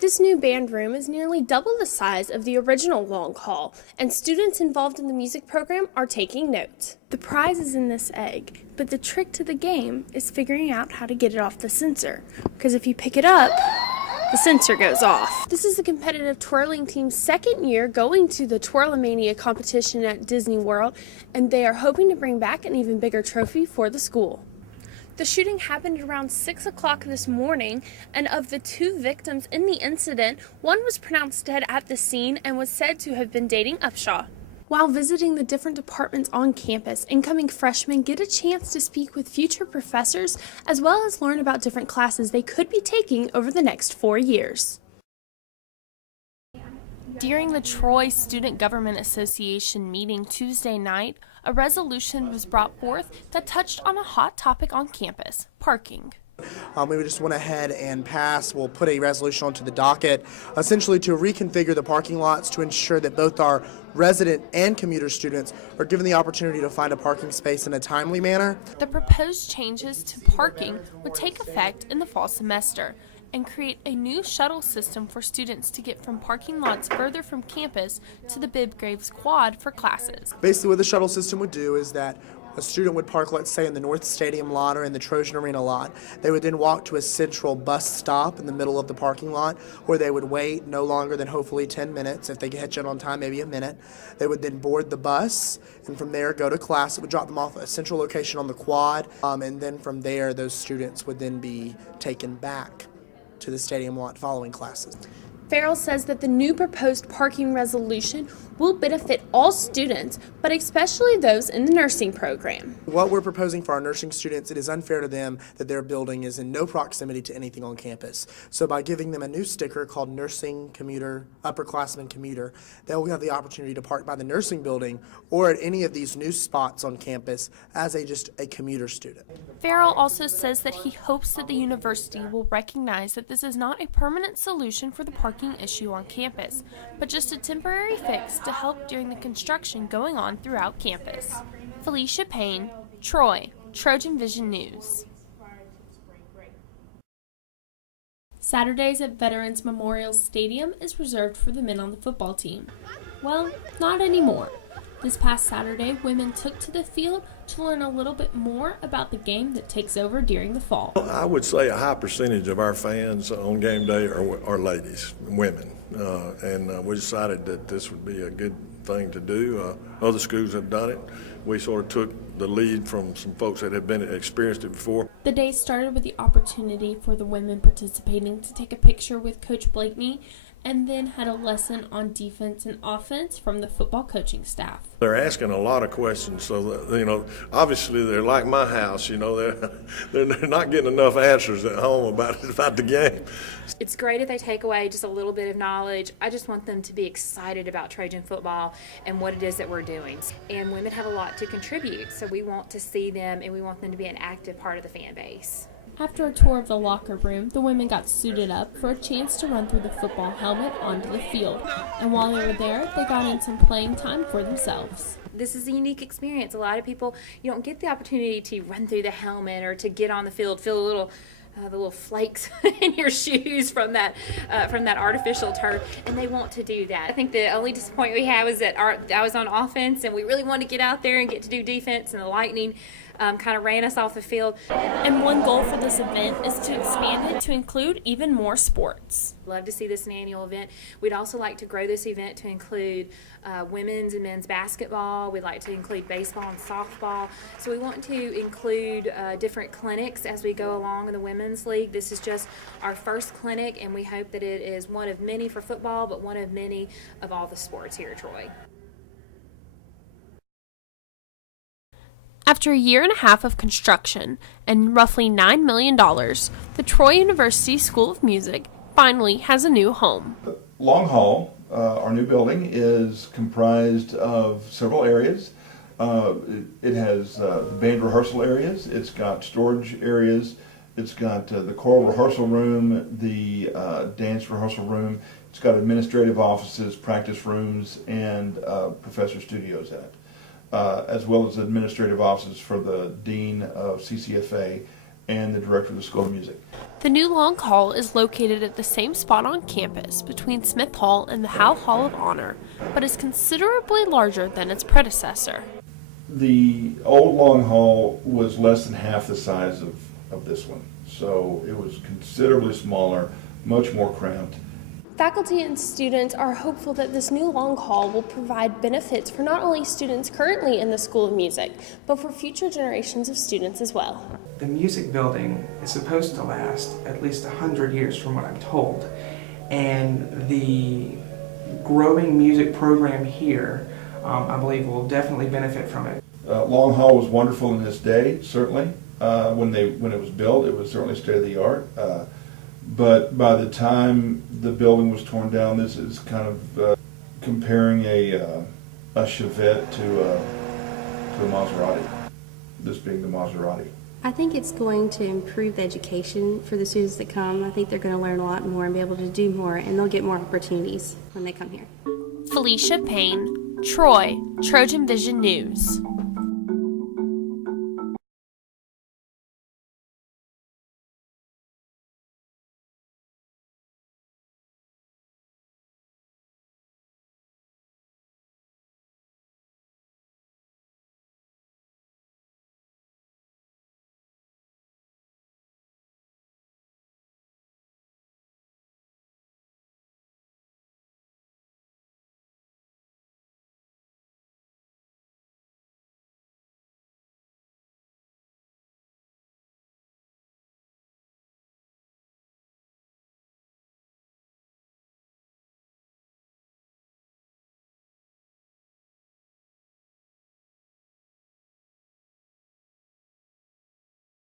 This new band room is nearly double the size of the original long hall, and students involved in the music program are taking note. The prize is in this egg, but the trick to the game is figuring out how to get it off the sensor, because if you pick it up, the sensor goes off. This is the competitive twirling team's second year going to the Twirlomania competition at Disney World, and they are hoping to bring back an even bigger trophy for the school. The shooting happened around 6 o'clock this morning, and of the 2 victims in the incident, one was pronounced dead at the scene and was said to have been dating Upshaw. While visiting the different departments on campus, incoming freshmen get a chance to speak with future professors as well as learn about different classes they could be taking over the next 4 years. During the Troy Student Government Association meeting Tuesday night, a resolution was brought forth that touched on a hot topic on campus, parking. We just went ahead and we'll put a resolution onto the docket, essentially to reconfigure the parking lots to ensure that both our resident and commuter students are given the opportunity to find a parking space in a timely manner. The proposed changes to parking would take effect in the fall semester and create a new shuttle system for students to get from parking lots further from campus to the Bibb Graves Quad for classes. Basically what the shuttle system would do is that a student would park, let's say, in the North Stadium lot or in the Trojan Arena lot. They would then walk to a central bus stop in the middle of the parking lot where they would wait no longer than hopefully 10 minutes. If they get in on time, maybe a minute. They would then board the bus and from there go to class. It would drop them off at a central location on the quad, and then from there those students would then be taken back to the stadium lot following classes. Farrell says that the new proposed parking resolution will benefit all students, but especially those in the nursing program. What we're proposing for our nursing students, it is unfair to them that their building is in no proximity to anything on campus. So by giving them a new sticker called Nursing Commuter, Upperclassman Commuter, they'll have the opportunity to park by the nursing building or at any of these new spots on campus as just a commuter student. Farrell also says that he hopes that the university will recognize that this is not a permanent solution for the parking issue on campus, but just a temporary fix to help during the construction going on throughout campus. Felecia Payne, Troy, Trojan Vision News. Saturdays at Veterans Memorial Stadium is reserved for the men on the football team. Well, not anymore. This past Saturday, women took to the field to learn a little bit more about the game that takes over during the fall. I would say a high percentage of our fans on game day are ladies, women, and we decided that this would be a good thing to do. Other schools have done it. We sort of took the lead from some folks that have experienced it before. The day started with the opportunity for the women participating to take a picture with Coach Blakeney, and then had a lesson on defense and offense from the football coaching staff. They're asking a lot of questions, so that, obviously they're like my house. They're not getting enough answers at home about the game. It's great if they take away just a little bit of knowledge. I just want them to be excited about Trojan football and what it is that we're doing. And women have a lot to contribute, so we want to see them and we want them to be an active part of the fan base. After a tour of the locker room, the women got suited up for a chance to run through the football helmet onto the field. And while they were there, they got in some playing time for themselves. This is a unique experience. A lot of people, you don't get the opportunity to run through the helmet or to get on the field, feel the little flakes in your shoes from that artificial turf, and they want to do that. I think the only disappointment we have is that I was on offense, and we really wanted to get out there and get to do defense, and the Lightning kind of ran us off the field. And one goal for this event is to expand it to include even more sports. Love to see this an annual event. We'd also like to grow this event to include women's and men's basketball. We'd like to include baseball and softball. So we want to include different clinics as we go along in the Women's League. This is just our first clinic, and we hope that it is one of many for football, but one of many of all the sports here at Troy. After a year and a half of construction and roughly $9 million, the Troy University School of Music finally has a new home. Long Hall, our new building, is comprised of several areas. It has the band rehearsal areas, it's got storage areas, it's got the choral rehearsal room, the dance rehearsal room, it's got administrative offices, practice rooms, and professor studios in it. As well as administrative offices for the Dean of CCFA and the director of the School of Music. The new Long Hall is located at the same spot on campus between Smith Hall and the Howe Hall of Honor, but is considerably larger than its predecessor. The old Long Hall was less than half the size of this one, so it was considerably smaller, much more cramped. Faculty and students are hopeful that this new Long Hall will provide benefits for not only students currently in the School of Music, but for future generations of students as well. The music building is supposed to last at least 100 years from what I'm told, and the growing music program here, I believe, will definitely benefit from it. Long Hall was wonderful in its day, certainly. When it was built, it was certainly state of the art. But by the time the building was torn down, this is kind of comparing a Chevette to a Maserati. This being the Maserati. I think it's going to improve the education for the students that come. I think they're going to learn a lot more and be able to do more, and they'll get more opportunities when they come here. Felecia Payne, Troy, Trojan Vision News.